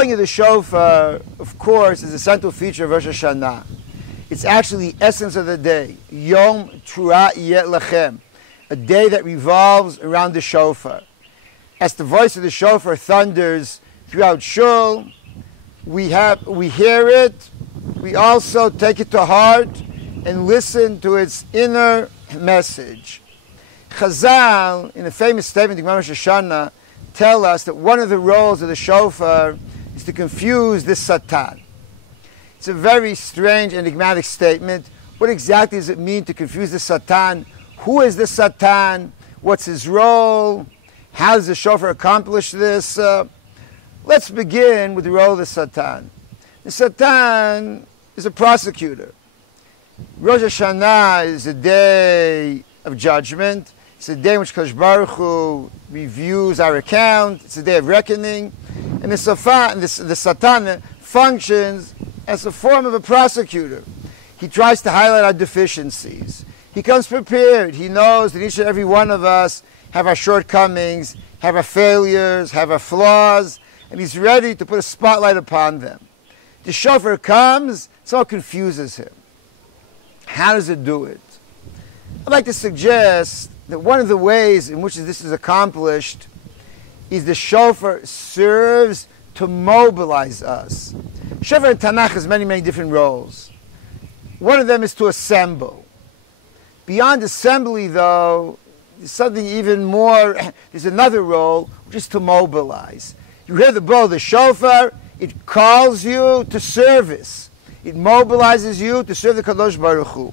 blowing of the shofar, of course, is a central feature of Rosh Hashanah. It's actually the essence of the day. Yom Teruah Yeh Lachem, a day that revolves around the shofar. As the voice of the shofar thunders throughout Shul, we hear it, we also take it to heart and listen to its inner message. Chazal, in a famous statement in Rosh Hashanah, tell us that one of the roles of the shofar is to confuse the Satan. It's a very strange, enigmatic statement. What exactly does it mean to confuse the Satan? Who is the Satan? What's his role? How does the shofar accomplish this? Let's begin with the role of the Satan. The Satan is a prosecutor. Rosh Hashanah is a day of judgment. It's a day in which Kadosh Baruch Hu reviews our account. It's a day of reckoning. And the Satan functions as a form of a prosecutor. He tries to highlight our deficiencies. He comes prepared. He knows that each and every one of us have our shortcomings, have our failures, have our flaws, and he's ready to put a spotlight upon them. The shofar comes, so it confuses him. How does it do it? I'd like to suggest that one of the ways in which this is accomplished is the shofar serves to mobilize us. Shofar in Tanakh has many, many different roles. One of them is to assemble. Beyond assembly, though, there's something even more, there's another role, which is to mobilize. You hear the blow of the shofar, it calls you to service. It mobilizes you to serve the Kadosh Baruch Hu.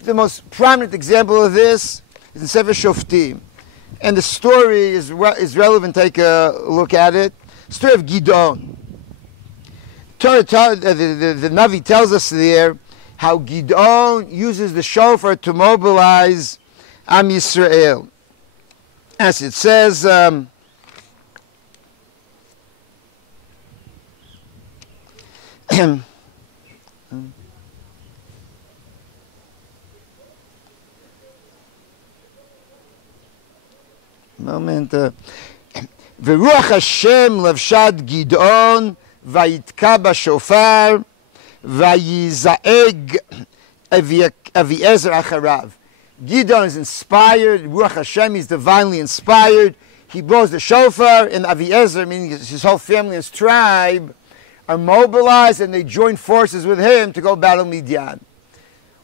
The most prominent example of this is in Sefer Shoftim. And the story is relevant. Take a look at it. The story of Gidon. The Navi tells us there how Gidon uses the shofar to mobilize Am Yisrael. As it says, moment. V'ruach Hashem levshad Gidon vayitka b'shofar vayizaeg Aviezer acharav. Gidon is inspired. Ruach Hashem is divinely inspired. He blows the shofar, and Aviezer, meaning his whole family, his tribe, are mobilized, and they join forces with him to go battle Midian.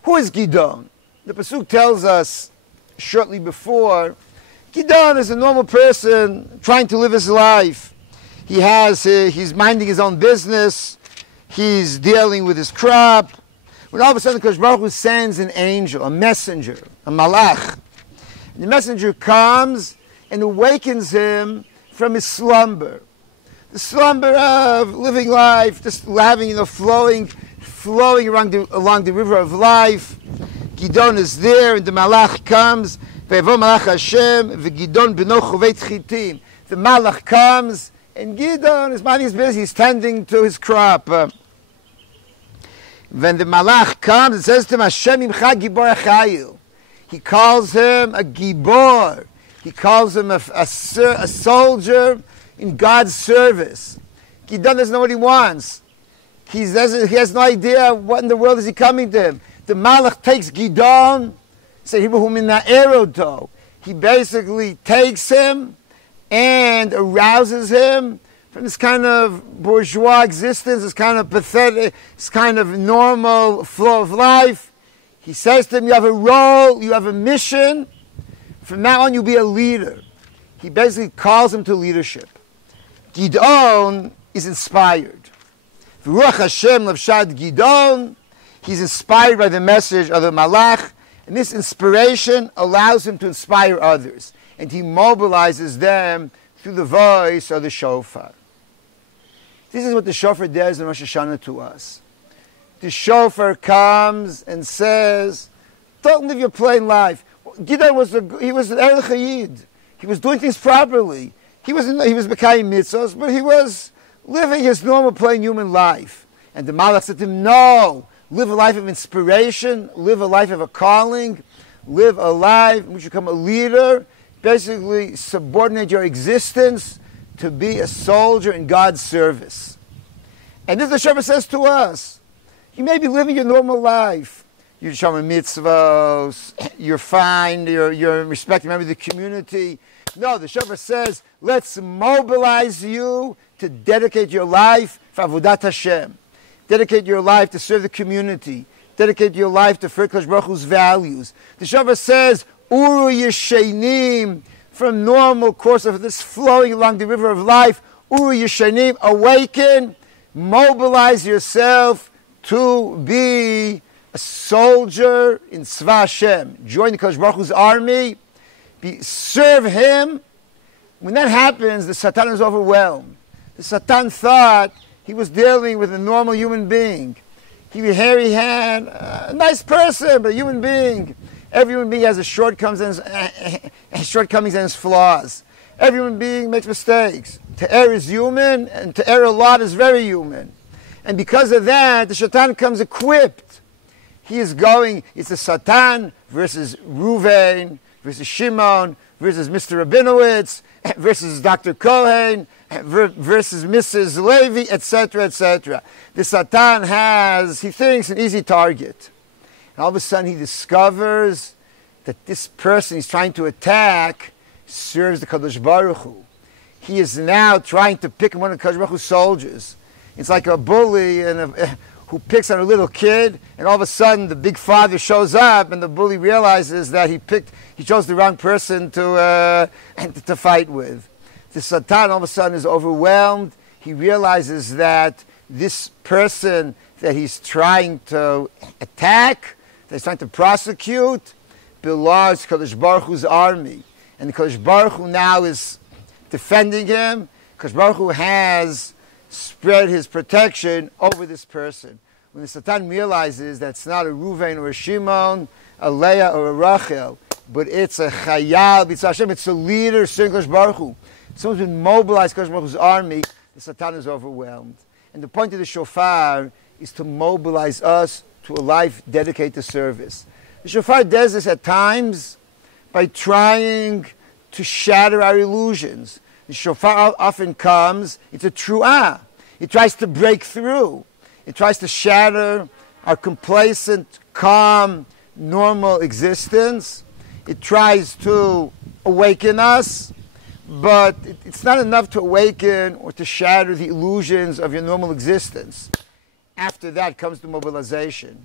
Who is Gidon? The pasuk tells us shortly before, Gidon is a normal person trying to live his life. He's minding his own business. He's dealing with his crop. When all of a sudden, Kadosh Baruch Hu sends an angel, a messenger, a malach. And the messenger comes and awakens him from his slumber. The slumber of living life, just having, flowing along the river of life. Gidon is there, and the malach comes. Ve'yavo malach Hashem, ve'Gidon b'no chovet chitim. The malach comes, and Gidon is minding his business. He's tending to his crop. When the malach comes, it says to him, Hashem imcha gibor achayil. He calls him a gibor. He calls him a soldier in God's service. Gidon doesn't know what he wants. He has no idea what in the world is he coming to him. The malach takes Gidon, he basically takes him and arouses him from this kind of bourgeois existence, this kind of pathetic, this kind of normal flow of life. He says to him, you have a role, you have a mission. From now on, you'll be a leader. He basically calls him to leadership. Gidon is inspired. V'ruach Hashem levshad Gidon. He's inspired by the message of the malach, and this inspiration allows him to inspire others, and he mobilizes them through the voice of the shofar. This is what the shofar does in Rosh Hashanah to us. The shofar comes and says, don't live your plain life. Gidon was an Erech Hayid. He was doing things properly. He was Mekayim mitzvos, but he was living his normal plain human life. And the Malach said to him, no, live a life of inspiration, live a life of a calling, live a life in which you become a leader, basically subordinate your existence to be a soldier in God's service. And this the Chauffeur says to us. You may be living your normal life. You're showing mitzvahs, you're fine, you're respecting members of the community. No, the Chauffeur says, let's mobilize you to dedicate your life for Avodat Hashem. Dedicate your life to serve the community. Dedicate your life to Fir Kodesh Baruch Hu's values. The Chauffeur says, Uru Yeshenim, from normal course of this flowing along the river of life, Uru Yeshenim, awaken, mobilize yourself to be a soldier in Tzva Hashem. Join the Kodesh Baruch Hu's army, serve Him. When that happens, the Satan is overwhelmed. The Satan thought he was dealing with a normal human being. Here he had a nice person, but a human being. Every human being has his shortcomings and his flaws. Every human being makes mistakes. To err is human, and to err a lot is very human. And because of that, the Satan comes equipped. He is going, it's a Satan versus Ruvain, versus Shimon, versus Mr. Rabinowitz, versus Dr. Cohen, versus Mrs. Levy, etc., etc. The Satan he thinks, an easy target. And all of a sudden he discovers that this person he's trying to attack serves the Kadosh Baruch Hu. He is now trying to pick one of the Kadosh Baruch Hu's soldiers. It's like a bully who picks on a little kid, and all of a sudden the big father shows up, and the bully realizes that he chose the wrong person to fight with. The Satan all of a sudden is overwhelmed. He realizes that this person that he's trying to attack, that he's trying to prosecute, belongs to Kadosh Baruch Hu's army. And the Kadosh Baruch Hu now is defending him. Kadosh Baruch Hu has spread his protection over this person. When the Satan realizes that it's not a Reuven or a Shimon, a Leah or a Rachel, but it's a Chayal, it's a leader serving Kadosh Baruch Hu. Someone's been mobilized Kadosh Baruch Hu's army, the Satan is overwhelmed. And the point of the shofar is to mobilize us to a life dedicated to service. The shofar does this at times by trying to shatter our illusions. The shofar often comes, it's a tru'ah. It tries to break through. It tries to shatter our complacent, calm, normal existence. It tries to awaken us, but it's not enough to awaken or to shatter the illusions of your normal existence. After that comes the mobilization.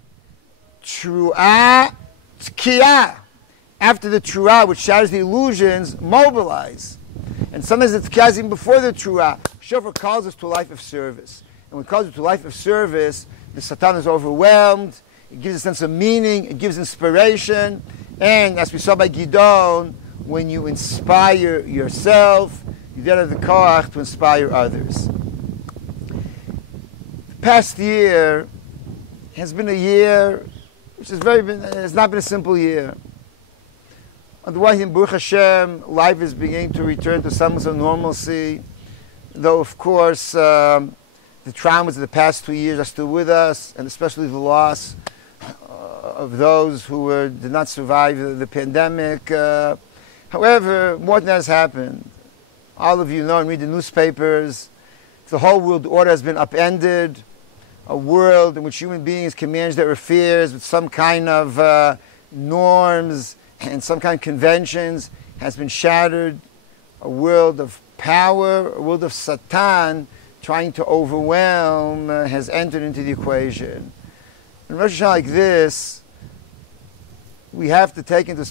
Tru'ah, tkiyah. After the tru'ah, which shatters the illusions, mobilize. And sometimes it's tkiyah even before the tru'ah. Chauffeur calls us to a life of service. And when it calls us to a life of service, the Satan is overwhelmed. It gives a sense of meaning. It gives inspiration. And as we saw by Gidon, when you inspire yourself, you then have the koach to inspire others. The past year has been a year which has not been a simple year. On the one hand, Baruch Hashem, life is beginning to return to some sort of normalcy, though of course the traumas of the past 2 years are still with us, and especially the loss of those who did not survive the pandemic. However, more than that has happened. All of you know and read the newspapers. The whole world order has been upended. A world in which human beings can manage their affairs with some kind of norms and some kind of conventions has been shattered. A world of power, a world of Satan trying to overwhelm has entered into the equation. In Rosh Hashanah like this, we have to take into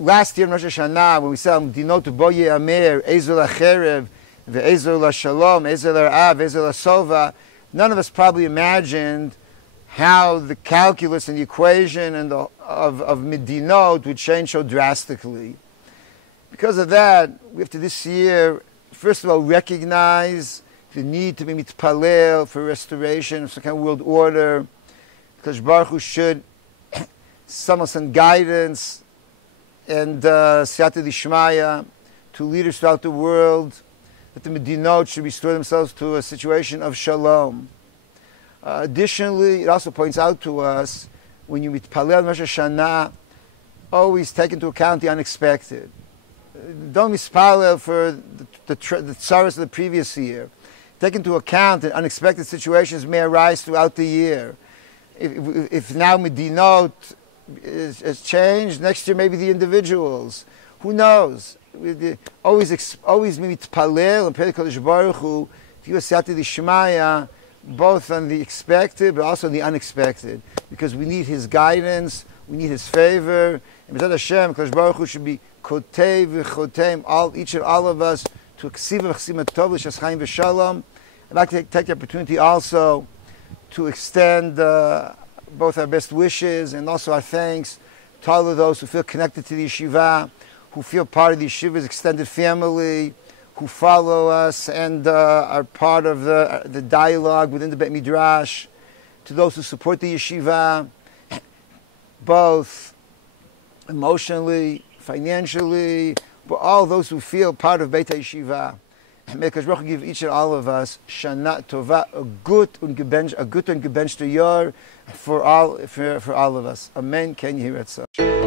last year in Rosh Hashanah, when we said Dinot bo ye'amer, Ezel la'cherev, ve'ezel la'shalom, Ezel la'ra'av, Ezel la'sova, none of us probably imagined how the calculus and the equation and of Medinot would change so drastically. Because of that, we have to this year, first of all, recognize the need to be mitpalel for restoration of some kind of world order, because Baruch Hu should send guidance and siyata d'ishmaya to leaders throughout the world, that the Medinot should restore themselves to a situation of shalom. Additionally, it also points out to us, when you mitpalel Rosh Hashanah, always take into account the unexpected. don't mispalel for the tzaras of the previous year. Take into account that unexpected situations may arise throughout the year. If now Medinot has changed, next year maybe the individuals. Who knows? Always maybe tpalel and pray to Kodesh Baruch Hu to give us siyata d'shmaya, both on the expected but also on the unexpected, because we need His guidance, we need His favor. And B'ezrat Hashem, Kodesh Baruch Hu should be kotev v'chotem, each and all of us, to ksiva v'chsima tov l'shas chaim v'shalom. I'd like to take the opportunity also to extend both our best wishes and also our thanks to all of those who feel connected to the yeshiva, who feel part of the yeshiva's extended family, who follow us and are part of the dialogue within the Beit Midrash, to those who support the yeshiva, both emotionally, financially, but all those who feel part of Beit HaYeshiva. May Kodesh Baruch Hu give each and all of us Shana Tova, a good und gebenchte Jahr for all of us. Amen. Ken Yehi Ratzon.